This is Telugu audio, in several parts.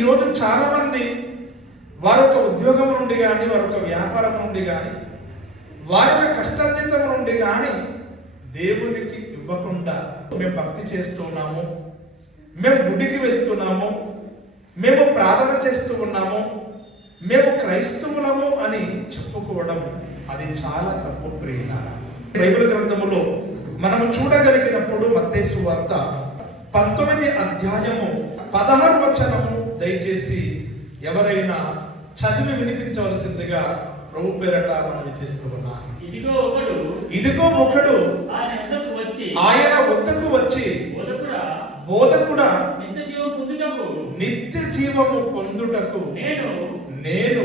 ఈరోజు చాలా మంది వారొక ఉద్యోగం నుండి కానీ, వారొక వ్యాపారం నుండి కానీ, వారి కష్టార్జితం నుండి కానీ దేవునికి ఇవ్వకుండా మేము భక్తి చేస్తున్నాము, మేము గుడికి వెళ్తున్నాము, మేము ప్రార్థన చేస్తూ ఉన్నాము, మేము క్రైస్తవులము అని చెప్పుకోవడం అది చాలా తప్పు ప్రియులారా. బైబిల్ గ్రంథములో మనము చూడగలిగినప్పుడు మత్తయి సువార్త 19 అధ్యాయము 16 వచనము దయచేసి ఎవరైనా చదివి వినిపించవలసిందిగా ప్రభు పేరట మనం చేస్తూ ఉన్నాం. ఇదిగో ఒకడు ఆయన వద్దకు వచ్చి బోధకుడా నిత్య జీవము పొందుటకు నేను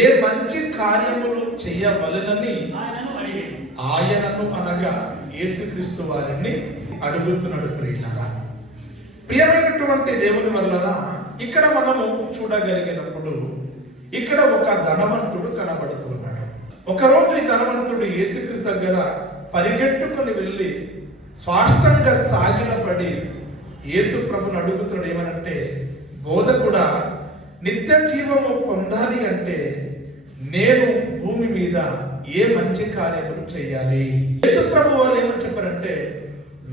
ఏ మంచి కార్యములు చేయవలనని ఆయనను అనగా యేసుక్రీస్తు వారిని అడుగుతున్నాడు. ప్రియులారా, ప్రియమైనటువంటి దేవుని వల్లరా, ఇక్కడ మనము చూడగలిగినప్పుడు ఇక్కడ ఒక ధనవంతుడు కనబడుతున్నాడు. ఒకరోజు ఈ ధనవంతుడు యేసుక్రీస్తు దగ్గర పరిగెట్టుకుని వెళ్ళి స్వాష్టంగా సాగిలపడి యేసు ప్రభుని అడుగుతున్నాడు. ఏమనంటే, బోధకుడా, నిత్య జీవము పొందాలి అంటే నేను భూమి మీద ఏ మంచి కార్యములు చేయాలి? యేసు ప్రభు వారు ఏమని చెప్పారంటే,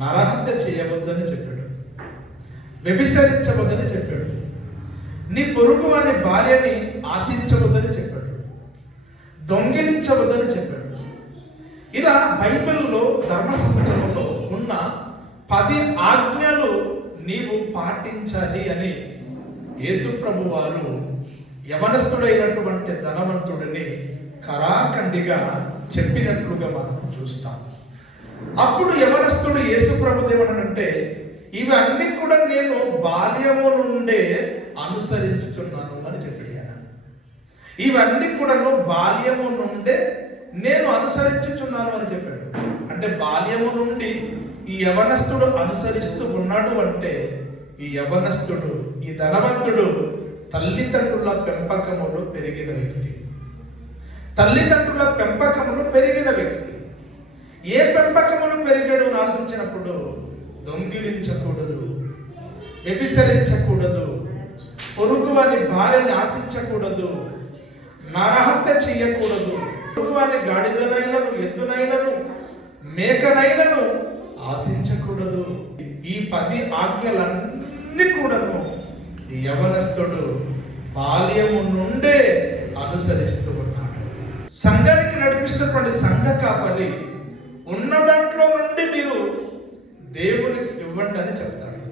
నరహత్య చేయవద్దని చెప్పాడు, వ్యభిచరించవద్దని చెప్పాడు, నీ పొరుగు వాని భార్యని ఆశించవద్దని చెప్పాడు, దొంగిలించవద్దని చెప్పాడు. ఇలా బైబిల్లో ధర్మశాస్త్రంలో ఉన్న 10 ఆజ్ఞలు నీవు పాటించాలి అని యేసు ప్రభు వారు యవనస్తుడైనటువంటి ధనవంతుడిని కరాఖండిగా చెప్పినట్లుగా మనం చూస్తాం. అప్పుడు యవనస్తుడు యేసు ప్రభు ఏమనంటే, ఇవన్నీ కూడా నేను బాల్యము నుండే అనుసరించుచున్నాను అని చెప్పాడు. ఇవన్నీ కూడా బాల్యము నుండే నేను అనుసరించుచున్నాను అని చెప్పాడు. అంటే బాల్యము నుండి ఈ యవనస్తుడు అనుసరిస్తూ ఉన్నాడు అంటే, ఈ యవనస్తుడు, ఈ ధనవంతుడు తల్లిదండ్రుల పెంపకములో పెరిగిన వ్యక్తి. తల్లిదండ్రుల పెంపకములో పెరిగిన వ్యక్తి. ఏ పెంపకమును పెరిగాడు అని ఆలోచించినప్పుడు, దొంగిలించకూడదు, వ్యభిచరించకూడదు, పొరుగువాని భార్యని ఆశించకూడదు, నరహత్య చేయకూడదు, పొరుగువాని గాడిదనైనను, ఎద్దునైనను, మేకనైనను ఆశించకూడదు. ఈ 10 ఆజ్ఞలన్నీ కూడాను ఈ యవనస్తుడు బాల్యము నుండే అనుసరిస్తూ ఉన్నాడు. సంఘానికి నడిపిస్తున్నటువంటి సంఘ కాపరి ఉన్న దాంట్లో నుండి మీరు దేవునికి ఇవ్వండి అని చెప్తాడు.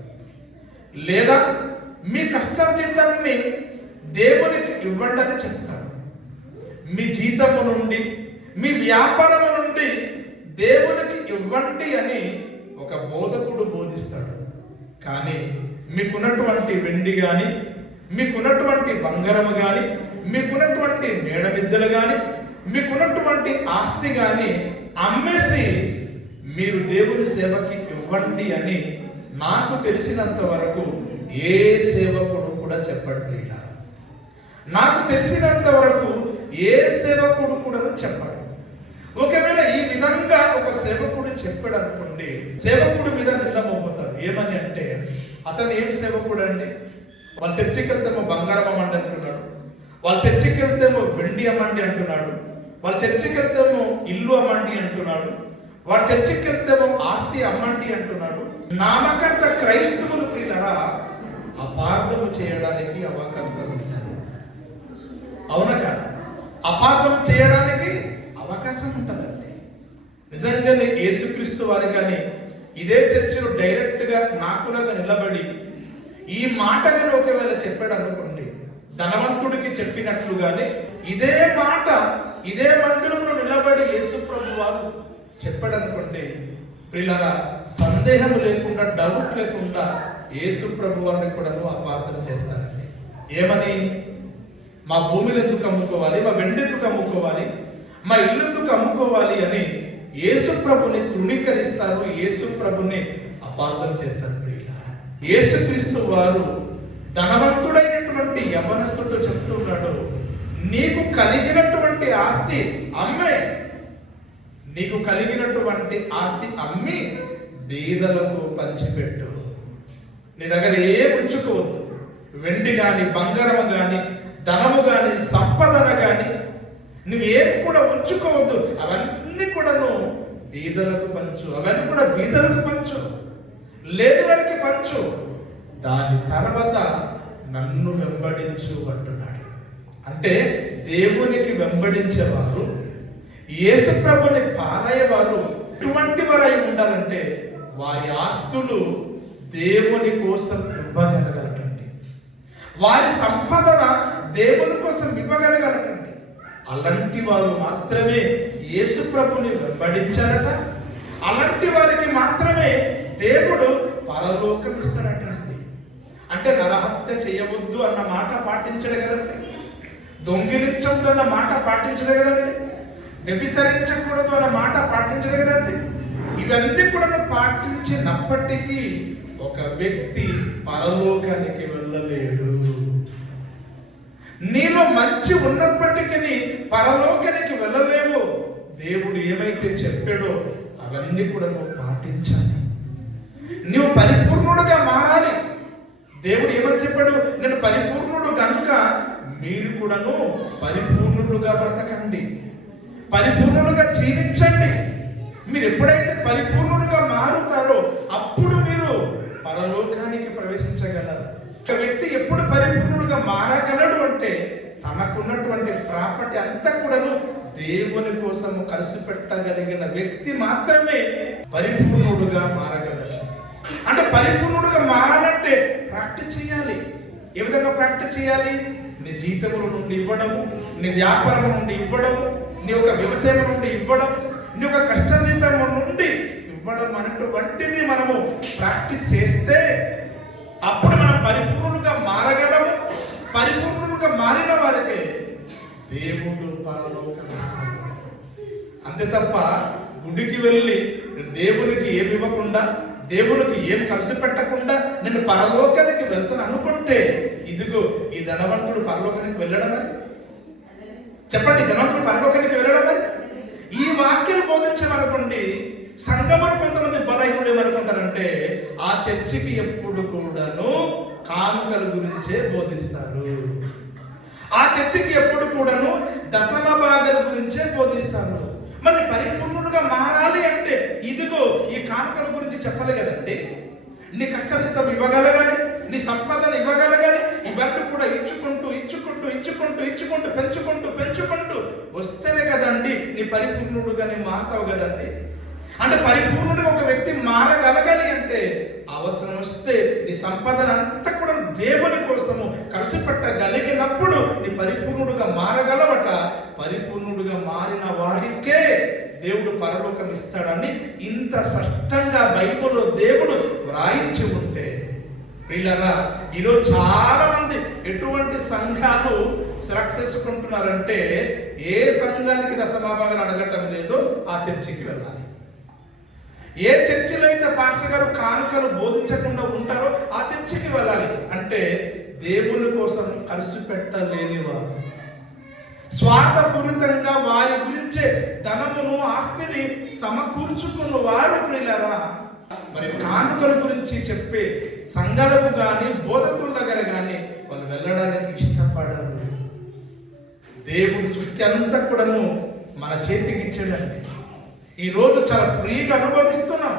లేదా మీ కష్టార్జితాన్ని దేవునికి ఇవ్వండి అని చెప్తాడు. మీ జీతము నుండి, మీ వ్యాపారము నుండి దేవునికి ఇవ్వండి అని ఒక బోధకుడు బోధిస్తాడు. కానీ మీకున్నటువంటి వెండి కానీ, మీకున్నటువంటి బంగారము కానీ, మీకున్నటువంటి మేడమిద్దలు కానీ, మీకున్నటువంటి ఆస్తి కానీ అమ్మేసి మీరు దేవుని సేవకి ఇవ్వండి అని నాకు తెలిసినంత వరకు ఏ సేవకుడు కూడా చెప్పడు. ఇలా నాకు తెలిసినంత వరకు ఏ సేవకుడు కూడా చెప్పాడు. ఒకవేళ ఈ విధంగా ఒక సేవకుడు చెప్పాడు అనుకోండి, సేవకుడు మీద నింద మోపుతారు. ఏమని అంటే, అతను ఏం సేవకుడు అండి? వాళ్ళ చర్చికి వెళ్తేమో బంగారం అమ్మండి అంటున్నాడు, వాళ్ళ చర్చికి వెళ్తేమో వెండి అమ్మండి అంటున్నాడు, వాళ్ళ చర్చికి వెళ్తేమో ఇల్లు అమ్మండి అంటున్నాడు, వాళ్ళ చర్చికి వెళ్తేమో ఆస్తి అమ్మండి అంటున్నాడు. నామకంత క్రైస్తవులు ప్రియులరా అపార్థము చేయడానికి అవకాశం ఉంటుంది. అవునా కాదా? అపార్థం చేయడానికి అవకాశం ఉంటుందండి. నిజంగానే యేసుక్రీస్తు వారి కానీ ఇదే చర్చిలో డైరెక్ట్ గా నాకులాగా నిలబడి ఈ మాట కానీ ఒకవేళ చెప్పాడు అనుకోండి, ధనవంతుడికి చెప్పినట్లుగానే ఇదే మాట ఇదే మందిరంలో నిలబడి యేసు ప్రభు వారు చెప్పాడు అనుకోండి, ప్రియులారా సందేహం లేకుండా, డౌట్ లేకుండా యేసు ప్రభు వారిని కూడా అపార్థం చేస్తారండి. ఏమని? మా భూమిని ఎందుకు అమ్ముకోవాలి, మా వెండి ఎందుకు అమ్ముకోవాలి, మా ఇల్లు ఎందుకు అమ్ముకోవాలి అని యేసు ప్రభుని తృణీకరిస్తారు, యేసు ప్రభుని అపార్థం చేస్తారు. ప్రియులారా, యేసుక్రీస్తు వారు ధనవంతుడైనటువంటి యవనస్తుడితో చెప్తున్నాడు, నీకు కలిగినటువంటి ఆస్తి అమ్మే, నీకు కలిగినటువంటి ఆస్తి అమ్మి బీదలకు పంచిపెట్టు, నీ దగ్గర ఏం ఉంచుకోవద్దు, వెండి కానీ, బంగారము కానీ, ధనము కానీ, సంపదన కానీ నువ్వేం కూడా ఉంచుకోవద్దు. అవన్నీ కూడా నువ్వు బీదలకు పంచు. అవన్నీ కూడా బీదలకు పంచు, లేని వారికి పంచు. దాని తర్వాత నన్ను వెంబడించు అంటున్నాడు. అంటే దేవునికి వెంబడించేవారు, యేసు ప్రభుని పాలయ్యేవారు ఎటువంటి వారై ఉండాలంటే వారి ఆస్తులు దేవుని కోసం ఇవ్వగలగలటండి. వారి సంపదన దేవుని కోసం ఇవ్వగలగలటండి. అలాంటి వారు మాత్రమే యేసు ప్రభుని వెంబడించారట. అలాంటి వారికి మాత్రమే దేవుడు పరలోకం ఇస్తాడటండి. అంటే నరహత్య చేయవద్దు అన్న మాట పాటించడు కదండి, దొంగిలించవద్దు అన్న మాట పాటించడు కదండి, వ్యభిచరించకూడదు అన్న మాట పాటించడు కదండి. ఇవన్నీ కూడా పాటించినప్పటికీ ఒక వ్యక్తి పరలోకానికి వెళ్ళలేడు. నీలో మంచి ఉన్నప్పటికీ పరలోకానికి వెళ్ళలేవు. దేవుడు ఏమైతే చెప్పాడో అవన్నీ కూడా నువ్వు పాటించాలి. నువ్వు పరిపూర్ణుడుగా మారాలి. దేవుడు ఏమని చెప్పాడు? నేను పరిపూర్ణుడు కనుక మీరు కూడాను పరిపూర్ణులుగా బ్రతకండి, పరిపూర్ణులుగా జీవించండి. మీరు ఎప్పుడైతే పరిపూర్ణులుగా మారుతారో అప్పుడు మీరు పరలోకానికి ప్రవేశించగలరు. ఒక వ్యక్తి ఎప్పుడు పరిపూర్ణుడుగా మారగలడు అంటే తనకున్నటువంటి ప్రాపర్టీ అంతా కూడాను దేవుని కోసం ఖర్చు పెట్టగలిగిన వ్యక్తి మాత్రమే పరిపూర్ణుడుగా మారగలడు. అంటే పరిపూర్ణుడుగా మారాలంటే ప్రాక్టీస్ చేయాలి. ఏ విధంగా ప్రాక్టీస్ చేయాలి? నీ జీతముల నుండి ఇవ్వడము, నీ వ్యాపారం నుండి ఇవ్వడము, నీ యొక్క వ్యవసాయం నుండి ఇవ్వడం, నీ యొక్క కష్టజీతం నుండి ఇవ్వడం అనేటువంటిది మనము ప్రాక్టీస్ చేస్తే అప్పుడు మనం పరిపూర్ణులుగా మారగలము. పరిపూర్ణులుగా మారిన వారికి దేవుడు పరలోకం ఇస్తాడు. అంతే తప్ప గుడికి వెళ్ళి దేవునికి ఏమి ఇవ్వకుండా, దేవునికి ఏం ఖర్చు పెట్టకుండా నేను పరలోకానికి వెళ్తాను అనుకుంటే ఇదిగో ఈ ధనవంతుడు పరలోకానికి వెళ్ళడం మరి? చెప్పండి, ధనవంతుడు పరలోకానికి వెళ్ళడం మరి? ఈ వాక్యం బోధించమనుకోండి, సంఘములు కొంతమంది బలహీనులు ఏమనుకుంటారంటే ఆ చర్చికి ఎప్పుడు కూడాను కానుకల గురించే బోధిస్తారు, ఆ చర్చికి ఎప్పుడు కూడాను దశమ భాగాల గురించే బోధిస్తారు. మరి పరిపూర్ణుడుగా మారాలి అంటే ఇదిగో ఈ కానుకల గురించి చెప్పాలి కదండి. నీ కష్టం ఇవ్వగలగాలి, నీ సంపాదన ఇవ్వగలగాలి. ఇవన్నీ కూడా ఇచ్చుకుంటూ ఇచ్చుకుంటూ ఇచ్చుకుంటూ ఇచ్చుకుంటూ పెంచుకుంటూ పెంచుకుంటూ వస్తేనే కదండి నీ పరిపూర్ణుడుగా నీ మారతావు కదండి. అంటే పరిపూర్ణుడిగా ఒక వ్యక్తి మారగలగాలి అంటే అవసరం వస్తే నీ సంపాదన అంతా కూడా దేవుని కోసము ఖర్చు పెట్టగలిగినప్పుడు నీ పరిపూర్ణుడుగా మారగలవట. పరిపూర్ణుడుగా మారిన వాడికే దేవుడు పరలోకం ఇస్తాడని ఇంత స్పష్టంగా బైబిల్లో దేవుడు వ్రాయించి ఉంటే, ప్రియులారా, ఈరోజు చాలా మంది ఎటువంటి సంఘాలు సెలెక్ట్ చేసుకుంటున్నారంటే ఏ సంఘానికి దశమభాగాలు అడగటం లేదో ఆ చర్చికి వెళ్ళాలి. ఏ చర్చిలో అయితే పాస్టర్ గారు కానుకలు బోధించకుండా ఉంటారో ఆ చర్చికి వెళ్ళాలి. అంటే దేవుని కోసం ఖర్చు పెట్టలేని వారు, స్వార్థపూరితంగా వారి గురించే ధనమును ఆస్తిని సమకూర్చుకున్న వారు ప్రియులారా, మరి కానుకల గురించి చెప్పే సంఘాలకు కానీ బోధకుల దగ్గర కానీ వాళ్ళు వెళ్ళడానికి ఇష్టపడరు. దేవుడు సృష్టి అంతా కూడాను మన చేతికి ఇచ్చాడండి. ఈరోజు చాలా ఫ్రీగా అనుభవిస్తున్నాం.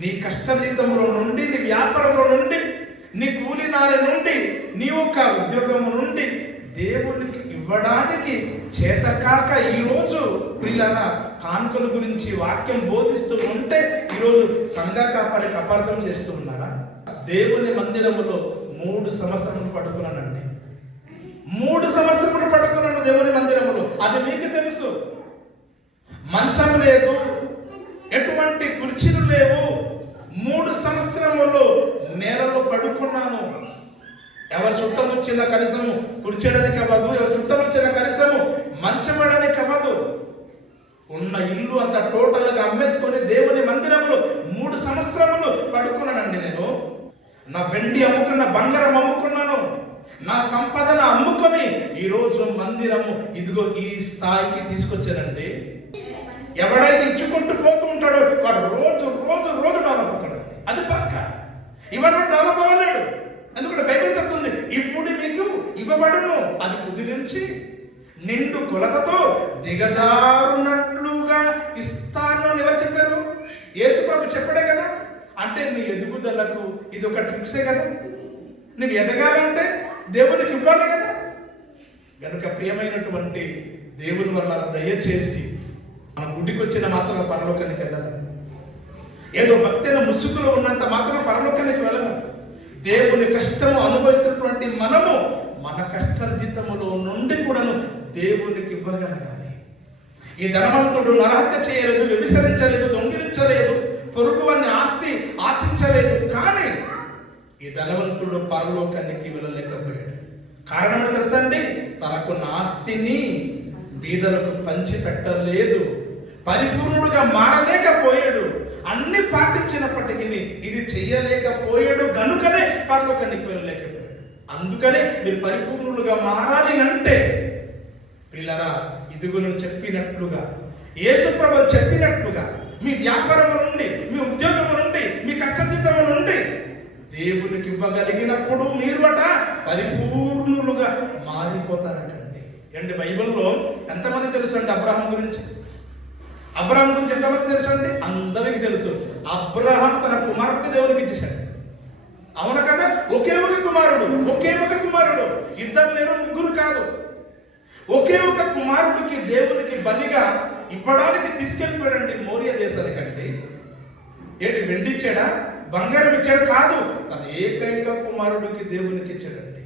నీ కష్టజీతంలో నుండి, నీ వ్యాపారంలో నుండి, నీ కూలినారి నుండి, నీ యొక్క ఉద్యోగం నుండి దేవునికి ఇవ్వడానికి చేతకాక ఈరోజు ప్రియులారా కానుకల గురించి వాక్యం బోధిస్తూ ఉంటే ఈరోజు సంఘ కాపరికి అపార్థం చేస్తూ ఉన్నారా? దేవుని మందిరములో 3 సంవత్సరములు పడుకున్నానండి. 3 సంవత్సరములు పడుకున్నాను దేవుని మందిరములో. అది మీకు తెలుసు. మంచం లేదు, ఎటువంటి కుర్చీలు లేవు. 3 సంవత్సరములు నేలలో పడుకున్నాను. ఎవరి చుట్టం వచ్చిన కనీసము కూర్చోడానికి అవ్వదు, ఎవరి చుట్టం వచ్చిన కనీసము మంచపడడానికి అవ్వదు. ఉన్న ఇల్లు అంతా టోటల్గా అమ్మేసుకొని దేవుని మందిరంలో 3 సంవత్సరములు పడుకున్నానండి. నేను నా వెండి అమ్ముకున్న, బంగారం అమ్ముకున్నాను, నా సంపదన అమ్ముకొని ఈరోజు మందిరము ఇదిగో ఈ స్థాయికి తీసుకొచ్చానండి. ఎవడైతే ఇచ్చుకుంటూ పోతూ ఉంటాడో వాడు రోజు రోజు రోజు డెవలప్ అవుతాడండి. అది పక్క. ఇవన్నీ డెవలప్ అవ్వలేడు. ఎందుకంటే బైబిల్ చెప్తుంది ఇవ్వబడును, అది కుదిరించి నిండు కొలతతో దిగజారున్నట్లుగా ఇస్తాను అని ఎవరు చెప్పారు? యేసు ప్రభు చెప్పాడే కదా. అంటే నీ ఎదుగుదలకు ఇది ఒక ట్రిక్సే కదా. నువ్వు ఎదగాలంటే దేవునికి ఇవ్వాలి కదా. కనుక ప్రియమైనటువంటి దేవుని వల్ల దయచేసి మన గుడికి వచ్చిన మాత్రం పరలోకానికి వెళ్ళను. ఏదో భక్తిన ముసుగులో ఉన్నంత మాత్రం పరలోకానికి వెళ్ళను. దేవుని కష్టము అనుభవిస్తున్నటువంటి మనము మన కష్టర్జితములో నుండి కూడాను దేవునికి ఇవ్వగలగాలి. ఈ ధనవంతుడు నరహత్య చేయలేదు, వ్యభిచరించలేదు, దొంగిలించలేదు, పొరుగువాన్ని ఆస్తి ఆశించలేదు. కానీ ఈ ధనవంతుడు పరలోకానికి వెళ్ళలేకపోయాడు. కారణం ఏంటో తెలుసా అండి? తనకున్న ఆస్తిని బీదలకు పంచి పెట్టలేదు, పరిపూర్ణుడుగా మారలేకపోయాడు. అన్ని పాటించినప్పటికీ ఇది చెయ్యలేకపోయాడు. కనుకనే పరలోకానికి వెళ్ళలేకపోయాడు. అందుకనే మీరు పరిపూర్ణులుగా మారాలి అంటే పిల్లరా, ఇదిగును చెప్పినట్లుగా, యేసు ప్రభువు చెప్పినట్లుగా మీ వ్యాపారం నుండి, మీ ఉద్యోగం నుండి, మీ కష్టజీతం నుండి దేవునికి ఇవ్వగలిగినప్పుడు మీరు పరిపూర్ణులుగా మారిపోతారటండి. అండి బైబిల్లో ఎంతమంది తెలుసు అండి అబ్రహాం గురించి? అబ్రహాం గురించి ఎంతమంది తెలుసు అండి? అందరికీ తెలుసు. అబ్రహాం తన కుమార్తె దేవునికి ఇచ్చేశాడు. అవును కదా? ఒకే ఒక కుమారుడు, ఇద్దరు లేరు, ముగ్గురు కాదు. ఒకే ఒక కుమారుడికి దేవునికి బలిగా ఇవ్వడానికి తీసుకెళ్ళిపోయాడండి మోరియా దేశానికండి. ఏంటి వెండి ఇచ్చాడా, బంగారం ఇచ్చాడు? కాదు, తన ఏకైక కుమారుడికి దేవునికి ఇచ్చాడండి.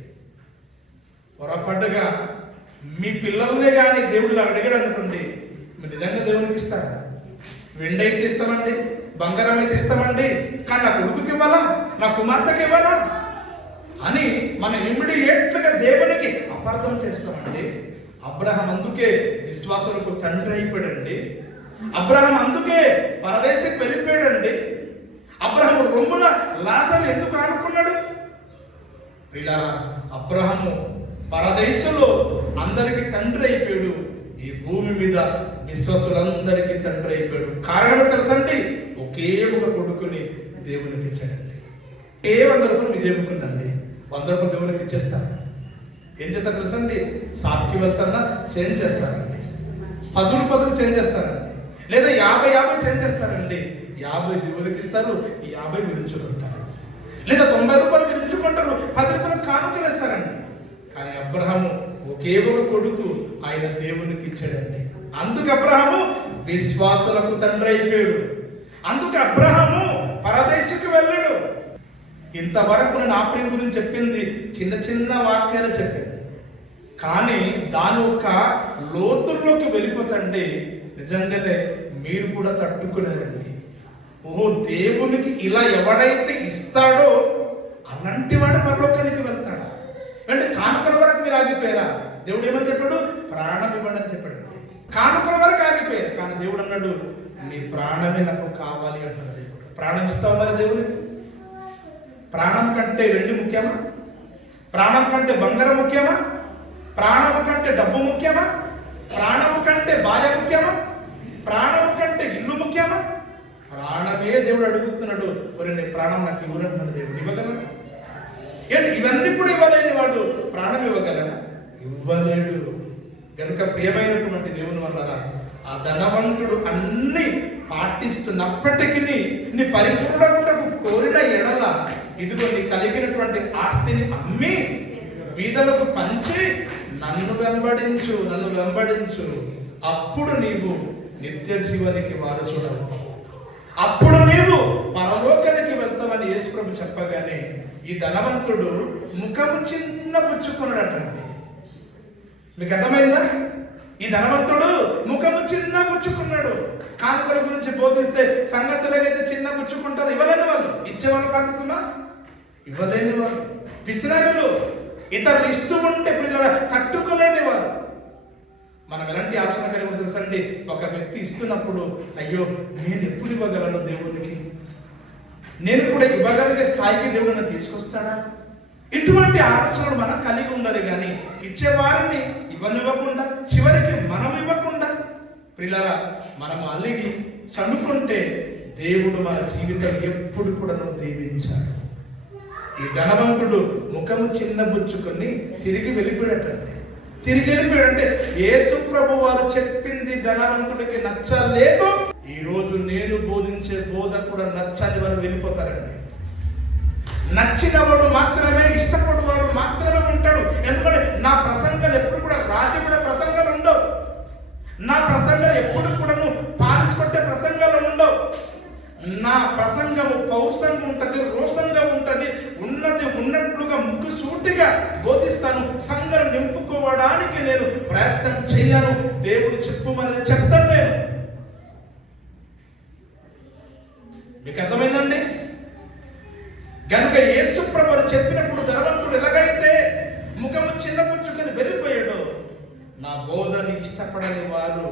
పొరపాటుగా మీ పిల్లల్నే కానీ దేవుడు అడిగాడు అనుకోండి, మీరు నిజంగా దేవునికి ఇస్తారా? వెండి అయితే ఇస్తామండి, బంగారం అయితే ఇస్తామండి, కానీ నా కొడుకుకి ఇవ్వాలా, నా కుమార్తెకి ఇవ్వాలా అని మనం ఇమ్మీడియట్గా దేవునికి అపార్థం చేస్తామండి. అబ్రహాం అందుకే విశ్వాసులకు తండ్రి అయిపోయాడండి. అబ్రహాం అందుకే పరదేశికి వెళ్ళిపోయాడండి. అబ్రహాము రొమ్మున లాజరు ఎందుకు ఆనుకున్నాడు? పిల్లరా, అబ్రహాము పరదేశంలో అందరికీ తండ్రి అయిపోయాడు. ఈ భూమి మీద విశ్వాసులందరికీ తండ్రి అయిపోయాడు. కారణం ఏంటో తెలుసా అండి? ఒకే ఒక కొడుకుని దేవునికి ఇచ్చాడండి. 100 రూపాయలు మీ జేబుకుందండి, 100 రూపాయలు దేవునికి ఇచ్చేస్తారు. ఏం చేస్తారు తెలుసా అండి? షాప్కి వెళ్తారా చేంజ్ చేస్తారండి, 10 రూపాయలు చేంజ్ చేస్తారండి, లేదా 50 చేంజ్ చేస్తారండి. 50 దేవునికి ఇస్తారు, 50 విరించుకుంటారు, లేదా 90 రూపాయలు విరించుకుంటారు, 10 రూపాయలు కానుకలు ఇస్తారండి. కానీ అబ్రహాము ఒకే ఒక కొడుకు ఆయన దేవునికి ఇచ్చాడండి. అందుకు అబ్రహాము విశ్వాసులకు తండ్రి అయిపోయాడు. అందుకు అబ్రహాము పరదేశకు వెళ్ళాడు. ఇంతవరకు నేను ఆ ప్రేమ గురించి చెప్పింది చిన్న చిన్న వాక్యాలు చెప్పింది, కానీ దాని ఒక లోతుల్లోకి వెళ్ళిపోతండి. నిజంగానే మీరు కూడా తట్టుకున్నారండి. ఓహో, దేవునికి ఇలా ఎవడైతే ఇస్తాడో అలాంటి వాడు పరలోకానికి వెళ్తాడా? అంటే కానుకల వరకు మీరు ఆగిపోయారా? దేవుడు ఏమని చెప్పాడు? ప్రాణం ఇవ్వండి అని చెప్పాడు. కానుకల వరకు ఆగిపోయారు, కానీ దేవుడు అన్నాడు మీ ప్రాణమే నాకు కావాలి అంటాడు దేవుడు. ప్రాణం ఇస్తావు మరి దేవునికి? ప్రాణం కంటే వెండి ముఖ్యమా? ప్రాణం కంటే బంగారం ముఖ్యమా? ప్రాణము కంటే డబ్బు ముఖ్యమా? ప్రాణము కంటే భార్య ముఖ్యమా? ప్రాణము కంటే ఇల్లు ముఖ్యమా? ప్రాణమే దేవుడు అడుగుతున్నాడు. ఒరే నీ ప్రాణం నాకు ఇవ్వనంటున్నాడు దేవుడు. ఇవ్వగలరా? ఏంటి ఇవన్నీ కూడా ఇవ్వలేని వాడు ప్రాణం ఇవ్వగలరా? ఇవ్వలేడు. కనుక ప్రియమైనటువంటి దేవుని వల్ల ఆ ధనవంతుడు అన్ని పాటిస్తున్నప్పటికీ నీ పరిపూర్ణకు కోరిన ఎడల ఇదిగో నీ కలిగినటువంటి ఆస్తిని అమ్మి బీదలకు పంచి నన్ను వెంబడించు, అప్పుడు నీవు నిత్య జీవానికి వారసుడవుతావు, అప్పుడు నీవు పరలోకానికి వెళ్తావని యేసు ప్రభు చెప్పగానే ఈ ధనవంతుడు ముఖము చిన్న పుచ్చుకున్నాడటండి. మీకు అర్థమైందా? ఈ ధనవంతుడు ముఖము చిన్న పుచ్చుకున్నాడు. కానుకల గురించి బోధిస్తే సంఘస్థులకైతే చిన్న పుచ్చుకుంటారు. ఇవ్వలేని వాళ్ళు, ఇచ్చేవాళ్ళు కాదు సుమా, ఇవ్వలేని వాళ్ళు, పిసినారులు, ఇతరులు ఇస్తూ ఉంటే పిల్లల తట్టుకోలేని వారు. మనం ఎలాంటి ఆలోచన కలిగి తెలుసండి? ఒక వ్యక్తి ఇస్తున్నప్పుడు అయ్యో నేను ఎప్పుడు ఇవ్వగలను దేవునికి, నేను కూడా ఇవ్వగలిగే స్థాయికి దేవుడు నన్ను తీసుకొస్తాడా? ఇటువంటి ఆలోచనలు మనం కలిగి ఉండాలి. కానీ ఇచ్చేవారిని ఇవ్వనివ్వకుండా చివరికి మనం ఇవ్వకుండా పిల్లల మనం అలిగి సనుకుంటే దేవుడు మన జీవితం ఎప్పుడు కూడా దీవించాడు. ఈ ధనవంతుడు ముఖము చిన్నబుచ్చుకొని తిరిగి వెళ్ళిపోయాడండి. తిరిగి వెళ్ళిపోయాడంటే యేసు ప్రభు వారు చెప్పింది ధనవంతుడికి నచ్చలేదు. ఈ రోజు నేను బోధించే బోధ కూడా నచ్చని వారు వెళ్ళిపోతారండి. నచ్చినవాడు మాత్రమే, ఇష్టపడేవాడు మాత్రమే ఉంటాడు. ఎందుకంటే నా ప్రసంగాలు ఎప్పుడు కూడా రాజపడే ప్రసంగాలు ఉండవు. నా ప్రసంగాలు ఎప్పుడు కూడా పాలిసి కొట్టే ప్రసంగాలు ఉండవు. నా ప్రసంగము పౌరుషంగా ఉంటది, రోషంగా ఉంటది. ఉన్నది ఉన్నట్లుగా ముక్కు సూటిగా బోధిస్తాను. సంఘం నింపుకోవడానికి నేను ప్రయత్నం చేయను. దేవుడు చెప్పుమని చెప్తాను నేను. మీకు అర్థమైందండి? గనుక యేసు ప్రభువు చెప్పినప్పుడు ధనవంతుడు ఎలాగైతే ముఖము చిన్నపుచ్చుకొని వెళ్ళిపోయాడు, నా బోధని ఇష్టపడని వారు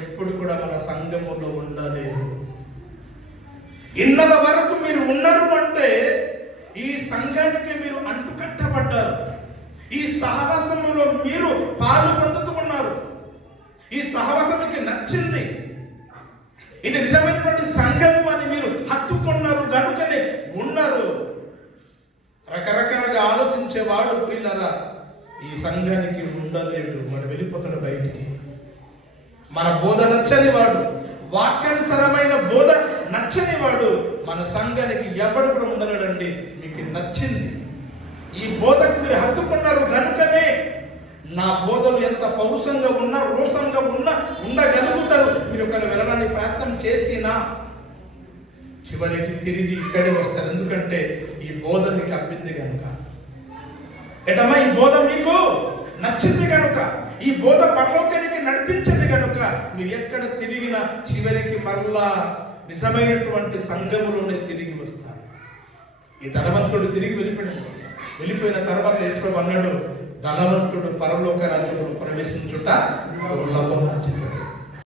ఎప్పుడు కూడా మన సంఘములో ఉండలేరు. ఇన్నల వరకు మీరు ఉన్నారు అంటే ఈ సంఘానికి మీరు అంటుకట్టబడ్డారు. ఈ సహవాసములో మీరు పాలు పొందుతూ ఉన్నారు. ఈ సహవాసానికి నచ్చింది. ఇది నిజమైనటువంటి సంఘము అని మీరు హత్తుకున్నారు కనుకనే ఉన్నారు. రకరకాలుగా ఆలోచించేవాడు ప్రియులారా ఈ సంఘానికి ఉండలేడు. వాడు వెళ్ళిపోతాడు బయటికి. మన బోధ నచ్చని వాడు, వాక్యానుసరమైన బోధ నచ్చని వాడు మన సంఘానికి ఎవడు కూడా ఉండలేడండి. మీకు నచ్చింది, ఈ బోధకు మీరు హత్తుకున్నారు కనుకనే నా బోధలు ఎంత పౌరుషంగా ఉన్నా, రోషంగా ఉన్నా ఉండగలుగుతారు. మీరు ఒకవేళ వెళ్ళడానికి ప్రయత్నం చేసినా చివరికి తిరిగి ఇక్కడే వస్తారు. ఎందుకంటే ఈ బోధ మీకు అప్పింది కనుక. ఏటమ్మా, ఈ బోధ మీకు నచ్చింది కనుక, ఈ బోధ పరలోకానికి నడిపించింది కనుక మీరు ఎక్కడ తిరిగినా చివరికి మరలా నిజమైనటువంటి సంఘములోనే తిరిగి వస్తారు. ఈ ధనవంతుడు తిరిగి వెళ్ళిపోయిన తర్వాత యేసు అన్నాడు, ధనవంతుడు పరలోక రాజ్యంలో ప్రవేశించుట దుర్లభం.